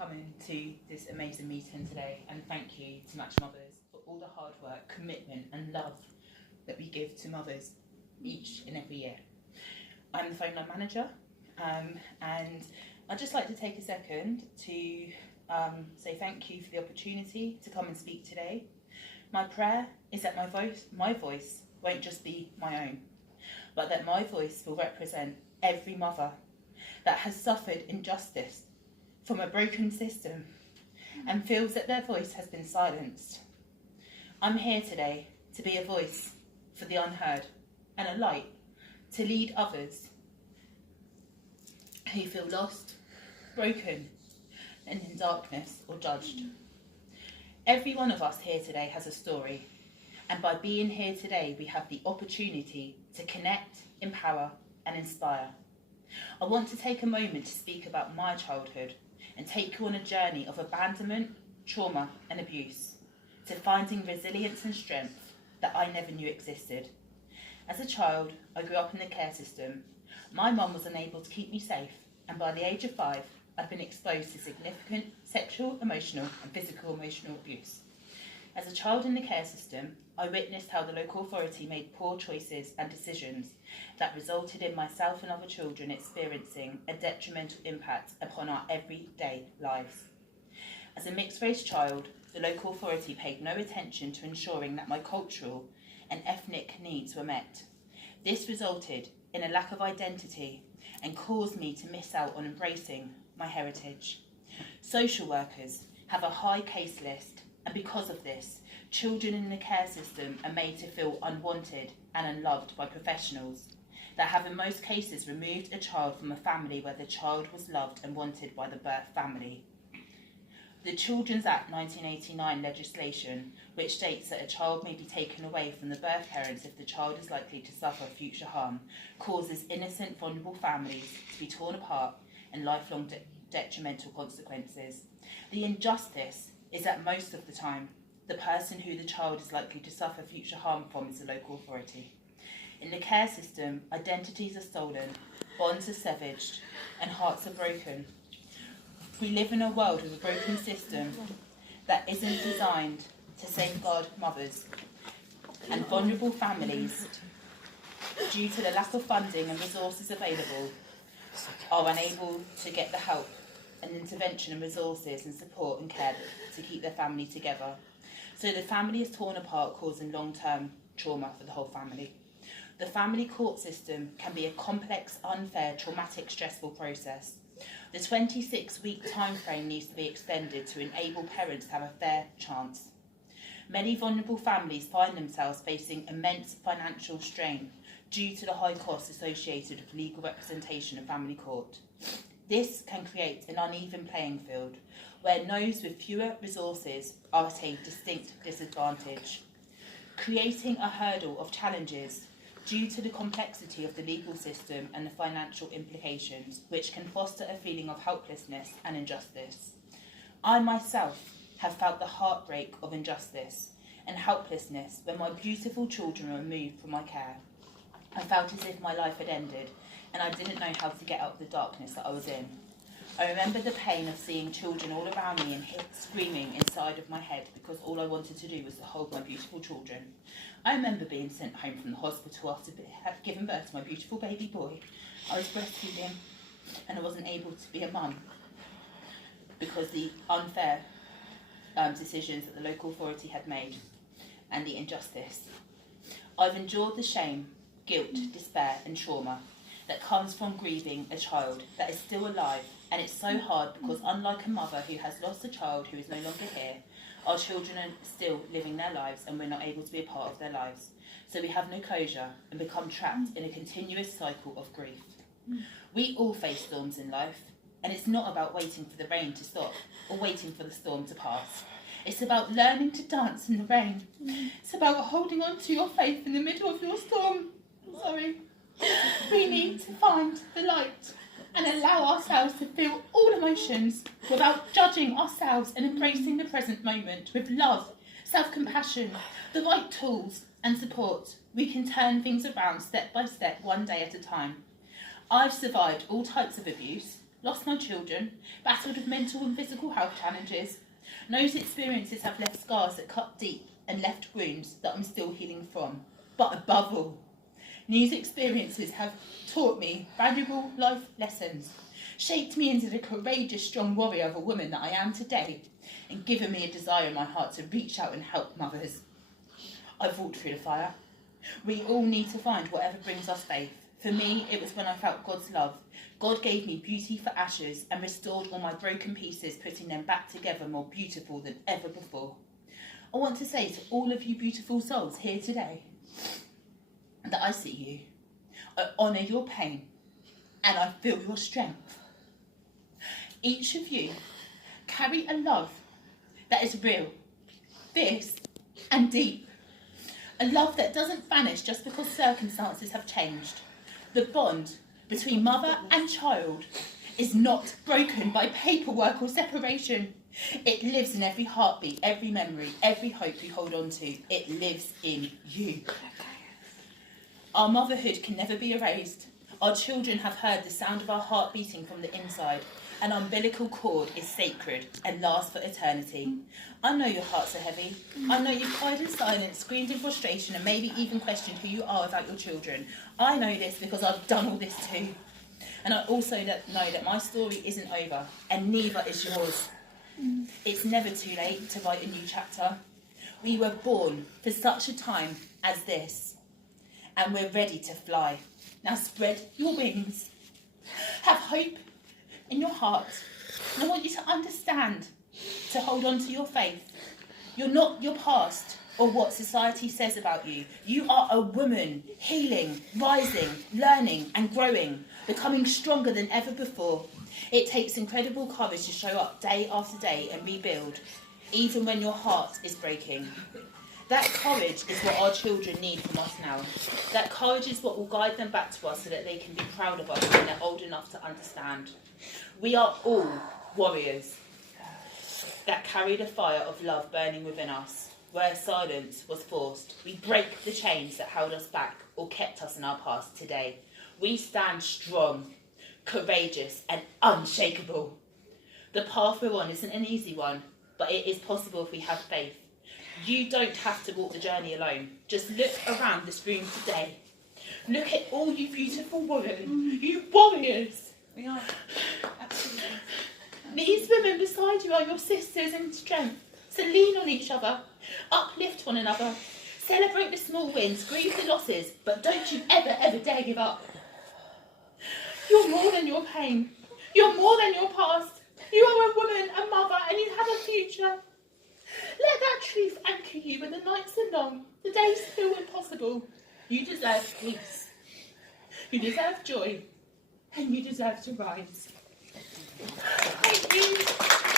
coming to this amazing meeting today, and thank you to Matchmothers for all the hard work, commitment and love that we give to mothers each and every year. I'm the phone line manager, and I'd just like to take a second to say thank you for the opportunity to come and speak today. My prayer is that my voice won't just be my own, but that my voice will represent every mother that has suffered injustice from a broken system and feels that their voice has been silenced. I'm here today to be a voice for the unheard and a light to lead others who feel lost, broken, and in darkness or judged. Every one of us here today has a story, and by being here today, we have the opportunity to connect, empower, and inspire. I want to take a moment to speak about my childhood and take you on a journey of abandonment, trauma, and abuse, to finding resilience and strength that I never knew existed. As a child, I grew up in the care system. My mum was unable to keep me safe, and by the age of 5, I've been exposed to significant sexual, emotional, and physical emotional abuse. As a child in the care system, I witnessed how the local authority made poor choices and decisions that resulted in myself and other children experiencing a detrimental impact upon our everyday lives. As a mixed-race child, the local authority paid no attention to ensuring that my cultural and ethnic needs were met. This resulted in a lack of identity and caused me to miss out on embracing my heritage. Social workers have a high case list, and because of this, children in the care system are made to feel unwanted and unloved by professionals that have in most cases removed a child from a family where the child was loved and wanted by the birth family. The Children's Act 1989 legislation, which states that a child may be taken away from the birth parents if the child is likely to suffer future harm, causes innocent, vulnerable families to be torn apart and lifelong detrimental consequences. The injustice is that most of the time, the person who the child is likely to suffer future harm from is the local authority. In the care system, identities are stolen, bonds are severed, and hearts are broken. We live in a world with a broken system that isn't designed to safeguard mothers, and vulnerable families, due to the lack of funding and resources available, are unable to get the help and intervention and resources and support and care to keep their family together. So the family is torn apart, causing long-term trauma for the whole family. The family court system can be a complex, unfair, traumatic, stressful process. The 26-week time frame needs to be extended to enable parents to have a fair chance. Many vulnerable families find themselves facing immense financial strain due to the high costs associated with legal representation in family court. This can create an uneven playing field where those with fewer resources are at a distinct disadvantage, creating a hurdle of challenges due to the complexity of the legal system and the financial implications, which can foster a feeling of helplessness and injustice. I myself have felt the heartbreak of injustice and helplessness when my beautiful children were removed from my care. I felt as if my life had ended and I didn't know how to get out of the darkness that I was in. I remember the pain of seeing children all around me and screaming inside of my head because all I wanted to do was to hold my beautiful children. I remember being sent home from the hospital after having given birth to my beautiful baby boy. I was breastfeeding and I wasn't able to be a mum because the unfair decisions that the local authority had made and the injustice. I've endured the shame, guilt, despair and trauma that comes from grieving a child that is still alive, and it's so hard because unlike a mother who has lost a child who is no longer here, our children are still living their lives and we're not able to be a part of their lives. So we have no closure and become trapped in a continuous cycle of grief. We all face storms in life, and it's not about waiting for the rain to stop or waiting for the storm to pass. It's about learning to dance in the rain. It's about holding on to your faith in the middle of your storm. We need to find the light and allow ourselves to feel all emotions without judging ourselves and embracing the present moment with love, self-compassion, the right tools and support. We can turn things around step by step, one day at a time. I've survived all types of abuse lost my children, battled with mental and physical health challenges. Those experiences have left scars that cut deep and left wounds that I'm still healing from. But above all, these experiences have taught me valuable life lessons, shaped me into the courageous, strong warrior of a woman that I am today, and given me a desire in my heart to reach out and help mothers. I've walked through the fire. We all need to find whatever brings us faith. For me, it was when I felt God's love. God gave me beauty for ashes and restored all my broken pieces, putting them back together more beautiful than ever before. I want to say to all of you beautiful souls here today that I see you. I honour your pain and I feel your strength. Each of you carry a love that is real, fierce and deep. A love that doesn't vanish just because circumstances have changed. The bond between mother and child is not broken by paperwork or separation. It lives in every heartbeat, every memory, every hope you hold on to. It lives in you. Our motherhood can never be erased. Our children have heard the sound of our heart beating from the inside. An umbilical cord is sacred and lasts for eternity. I know your hearts are heavy. I know you've cried in silence, screamed in frustration, and maybe even questioned who you are without your children. I know this because I've done all this too. And I also know that my story isn't over, and neither is yours. It's never too late to write a new chapter. We were born for such a time as this, and we're ready to fly. Now spread your wings. Have hope in your heart. And I want you to understand, to hold on to your faith. You're not your past or what society says about you. You are a woman, healing, rising, learning and growing, becoming stronger than ever before. It takes incredible courage to show up day after day and rebuild, even when your heart is breaking. That courage is what our children need from us now. That courage is what will guide them back to us so that they can be proud of us when they're old enough to understand. We are all warriors that carry the fire of love burning within us. Where silence was forced, we break the chains that held us back or kept us in our past today. We stand strong, courageous and unshakable. The path we're on isn't an easy one, but it is possible if we have faith. You don't have to walk the journey alone. Just look around this room today. Look at all you beautiful women, you warriors. We are, absolutely. These women beside you are your sisters in strength. So lean on each other, uplift one another, celebrate the small wins, grieve the losses, but don't you ever dare give up. You're more than your pain. You're more than your past. You are a woman, a mother, and you have a future. Let that truth anchor you when the nights are long, the days feel impossible. You deserve peace. You deserve joy. And you deserve to rise. Thank you.